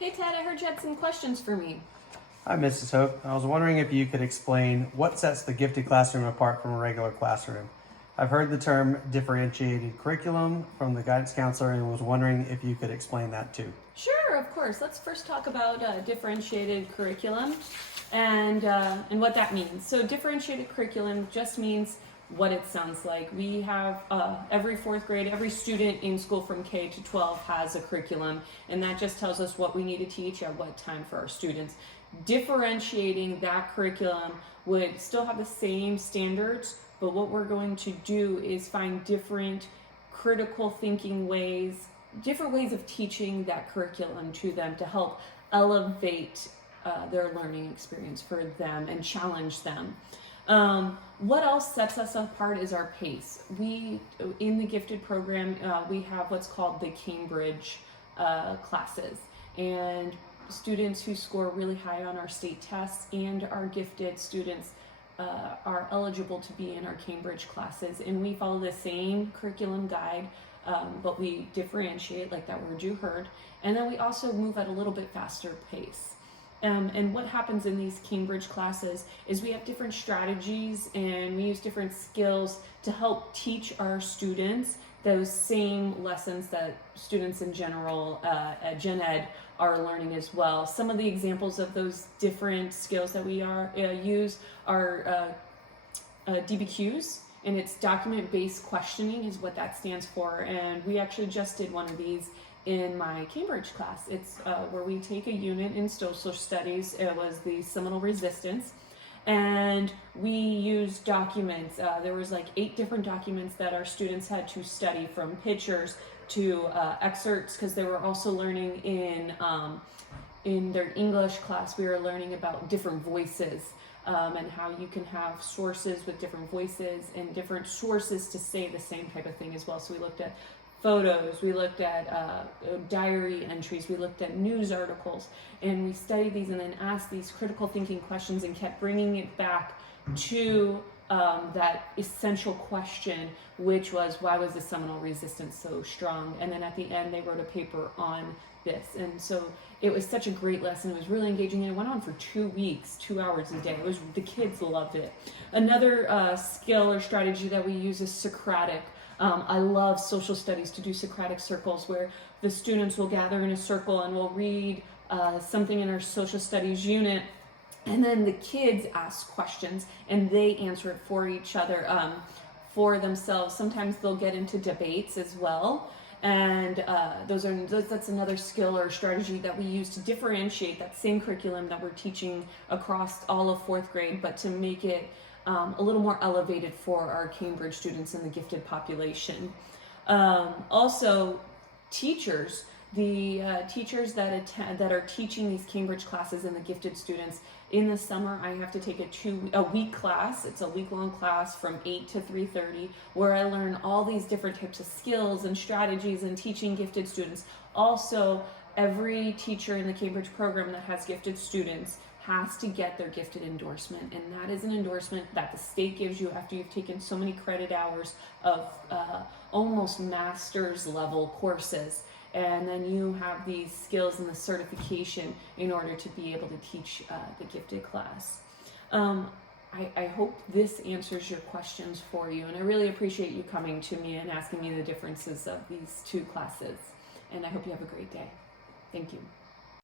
Hey Ted, I heard you had some questions for me. Hi, Mrs. Hope. I was wondering if you could explain what sets the gifted classroom apart from a regular classroom. I've heard the term differentiated curriculum from the guidance counselor and was wondering if you could explain that too. Sure, of course. Let's first talk about differentiated curriculum and what that means. So differentiated curriculum just means what it sounds like. We have every fourth grade, every student in school from K to 12 has a curriculum, and that just tells us what we need to teach at what time for our students. Differentiating that curriculum would still have the same standards, but what we're going to do is find different critical thinking ways, different ways of teaching that curriculum to them to help elevate their learning experience for them and challenge them. What else sets us apart is our pace. We, in the gifted program, we have what's called the Cambridge classes, and students who score really high on our state tests and our gifted students are eligible to be in our Cambridge classes, and we follow the same curriculum guide, but we differentiate, like that word you heard, and then we also move at a little bit faster pace. And what happens in these Cambridge classes is we have different strategies and we use different skills to help teach our students those same lessons that students in general at Gen Ed are learning as well. Some of the examples of those different skills that we use are DBQs, and it's document-based questioning is what that stands for. And we actually just did one of these in my Cambridge class. It's where we take a unit in social studies. It was the Seminole Resistance, and we used documents. There was like 8 different documents that our students had to study, from pictures to excerpts, because they were also learning in their English class. We were learning about different voices. And how you can have sources with different voices and different sources to say the same type of thing as well. So we looked at photos, we looked at diary entries, we looked at news articles, and we studied these and then asked these critical thinking questions and kept bringing it back to that essential question, which was, why was the Seminole Resistance so strong? And then at the end, they wrote a paper on this. And so it was such a great lesson. It was really engaging, and it went on for 2 weeks, 2 hours a day. The kids loved it. Another skill or strategy that we use is Socratic. I love social studies to do Socratic circles, where the students will gather in a circle and we'll read something in our social studies unit, and then the kids ask questions and they answer it for each other, for themselves. Sometimes they'll get into debates as well. And that's another skill or strategy that we use to differentiate that same curriculum that we're teaching across all of 4th grade, but to make it a little more elevated for our Cambridge students in the gifted population. Also, teachers, the teachers that are teaching these Cambridge classes and the gifted students, in the summer I have to take a week class. It's a week-long class from 8 to 3:30, where I learn all these different types of skills and strategies in teaching gifted students. Also, every teacher in the Cambridge program that has gifted students has to get their gifted endorsement, and that is an endorsement that the state gives you after you've taken so many credit hours of almost master's level courses. And then you have these skills and the certification in order to be able to teach the gifted class. I hope this answers your questions for you, and I really appreciate you coming to me and asking me the differences of these 2 classes. And I hope you have a great day. Thank you.